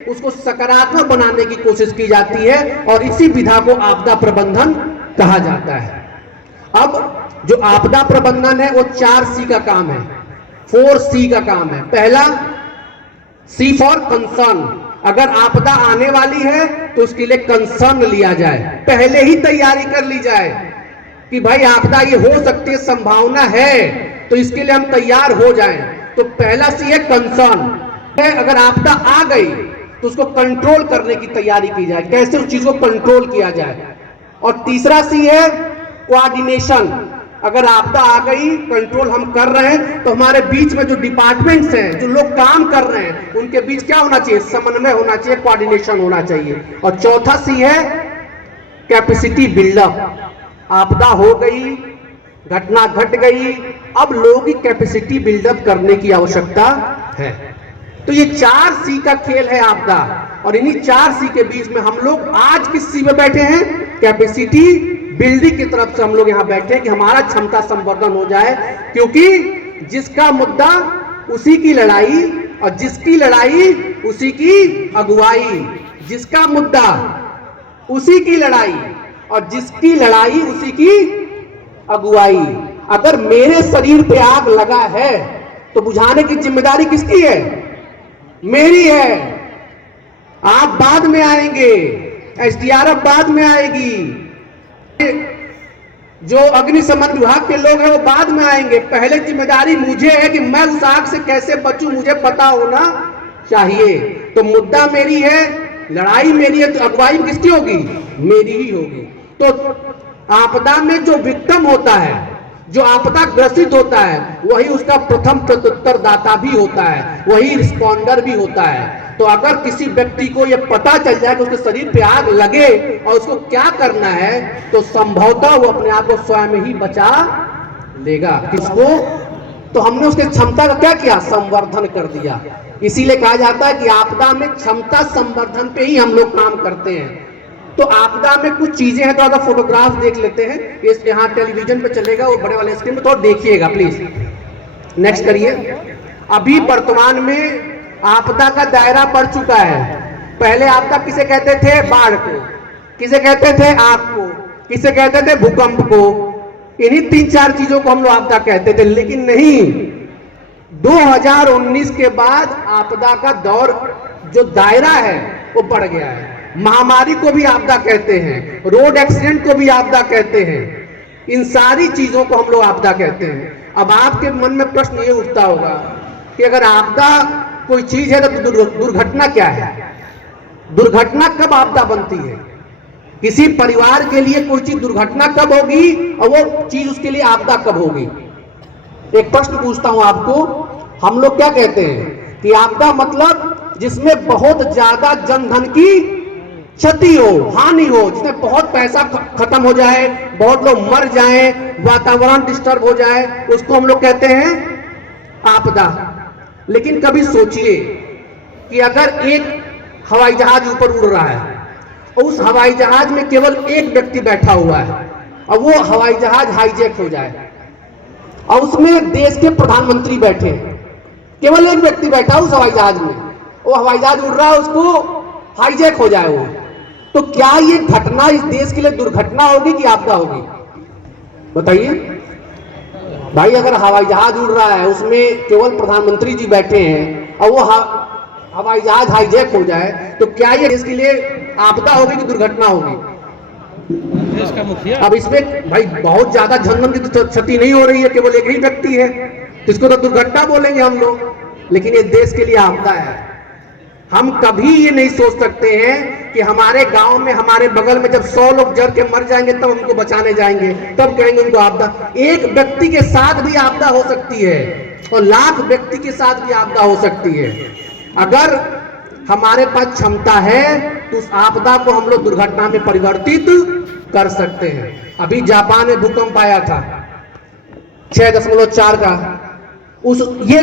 उसको सकारात्मक बनाने की कोशिश की जाती है और इसी विधा को आपदा प्रबंधन कहा जाता है। अब जो आपदा प्रबंधन है वो 4C का काम है, 4C का काम है। पहला C फॉर कंसर्न, अगर आपदा आने वाली है तो उसके लिए कंसर्न लिया जाए, पहले ही तैयारी कर ली जाए कि भाई आपदा ये हो सकती है, संभावना है, तो इसके लिए हम तैयार हो जाएं। तो पहला C है कंसर्न, अगर आपदा आ गई तो उसको कंट्रोल करने की तैयारी की जाए, कैसे उस चीज को कंट्रोल किया जाए। और तीसरा C है कोऑर्डिनेशन, अगर आपदा आ गई, कंट्रोल हम कर रहे हैं तो हमारे बीच में जो डिपार्टमेंट्स हैं, जो लोग काम कर रहे हैं, उनके बीच क्या होना चाहिए, समन्वय होना चाहिए, कोऑर्डिनेशन होना चाहिए। और चौथा C है कैपेसिटी बिल्डअप, आपदा हो गई, घटना घट गई, अब लोगों की कैपेसिटी बिल्डअप करने की आवश्यकता है। तो ये 4C का खेल है आपदा, और इन्हीं 4C के बीच में हम लोग आज किस C में बैठे हैं, कैपेसिटी बिल्डिंग की तरफ से हम लोग यहां बैठे हैं कि हमारा क्षमता संवर्धन हो जाए, क्योंकि जिसका मुद्दा उसी की लड़ाई, और जिसकी लड़ाई उसी की अगुवाई, जिसका मुद्दा उसी की लड़ाई और जिसकी लड़ाई उसी की अगुवाई। अगर मेरे शरीर पे आग लगा है तो बुझाने की जिम्मेदारी किसकी है, मेरी है। आप बाद में आएंगे, SDRF बाद में आएगी, जो अग्निशमन विभाग के लोग हैं वो बाद में आएंगे। पहले जिम्मेदारी मुझे है कि मैं उस आग से कैसे बचूं, मुझे पता होना चाहिए। तो मुद्दा मेरी है, लड़ाई मेरी है, तो अगुवाई किसकी होगी, मेरी ही होगी। तो आपदा में जो विक्टिम होता है, जो आपदा ग्रसित होता है, वही उसका प्रथम प्रत्युत्तरदाता भी होता है, वही रिस्पॉन्डर भी होता है। तो अगर किसी व्यक्ति को यह पता चल जाए कि उसके शरीर पे आग लगे और उसको क्या करना है, तो संभवतः वो अपने आप को स्वयं ही बचा लेगा। किसको, तो हमने उसके क्षमता का क्या किया, संवर्धन कर दिया। इसीलिए कहा जाता है कि आपदा में क्षमता संवर्धन पे ही हम लोग काम करते हैं। तो आपदा में कुछ चीजें हैं, थोड़ा फोटोग्राफ देख लेते हैं, इस यहाँ टेलीविजन पे चलेगा, वो बड़े वाले स्क्रीन पे थोड़ा देखिएगा प्लीज, नेक्स्ट करिए। अभी वर्तमान में आपदा का दायरा बढ़ चुका है। पहले आपदा किसे कहते थे, बाढ़ को, किसे कहते थे, आग को, किसे कहते थे, भूकंप को, इन्हीं 3-4 चीजों को हम लोग आपदा कहते थे। लेकिन नहीं, 2019 के बाद आपदा का दौर, जो दायरा है वो बढ़ गया है। महामारी को भी आपदा कहते हैं, रोड एक्सीडेंट को भी आपदा कहते हैं, इन सारी चीजों को हम लोग आपदा कहते हैं। अब आपके मन में प्रश्न ये उठता होगा कि अगर आपदा कोई चीज है तो दुर्घटना क्या है, दुर्घटना कब आपदा बनती है, किसी परिवार के लिए कोई चीज दुर्घटना कब होगी और वो चीज उसके लिए आपदा कब होगी। एक प्रश्न पूछता हूं आपको, हम लोग क्या कहते हैं कि आपदा मतलब जिसमें बहुत ज्यादा जनधन की क्षति हो, हानि हो, जिसमें बहुत पैसा खत्म हो जाए, बहुत लोग मर जाएं, वातावरण डिस्टर्ब हो जाए, उसको हम लोग कहते हैं आपदा। लेकिन कभी सोचिए कि अगर एक हवाई जहाज ऊपर उड़ रहा है और उस हवाई जहाज में केवल एक व्यक्ति बैठा हुआ है और वो हवाई जहाज हाईजैक हो जाए और उसमें देश के प्रधानमंत्री बैठे, केवल एक व्यक्ति बैठा उस हवाई जहाज में, वो हवाई जहाज उड़ रहा है, उसको हाईजैक हो जाए वो, तो क्या ये घटना इस देश के लिए दुर्घटना होगी कि आपदा होगी, बताइए भाई। अगर हवाई जहाज उड़ रहा है, उसमें केवल प्रधानमंत्री जी बैठे हैं और वो हवाई जहाज हाईजैक हो जाए, तो क्या ये देश के लिए आपदा होगी कि दुर्घटना होगी, देश का मुखिया। अब इसमें भाई बहुत ज्यादा जनधन की तो क्षति नहीं हो रही है, केवल एक ही व्यक्ति है, तो इसको तो दुर्घटना बोलेंगे हम लोग, लेकिन ये देश के लिए आपदा है। हम कभी ये नहीं सोच सकते हैं कि हमारे गांव में, हमारे बगल में जब 100 लोग जल के मर जाएंगे तब उनको बचाने जाएंगे, तब कहेंगे उनको आपदा। एक व्यक्ति के साथ भी आपदा हो सकती है और लाख व्यक्ति के साथ भी आपदा हो सकती है। अगर हमारे पास क्षमता है तो उस आपदा को हम लोग दुर्घटना में परिवर्तित कर सकते हैं। अभी जापान में भूकंप आया था 6.4 का, उस ये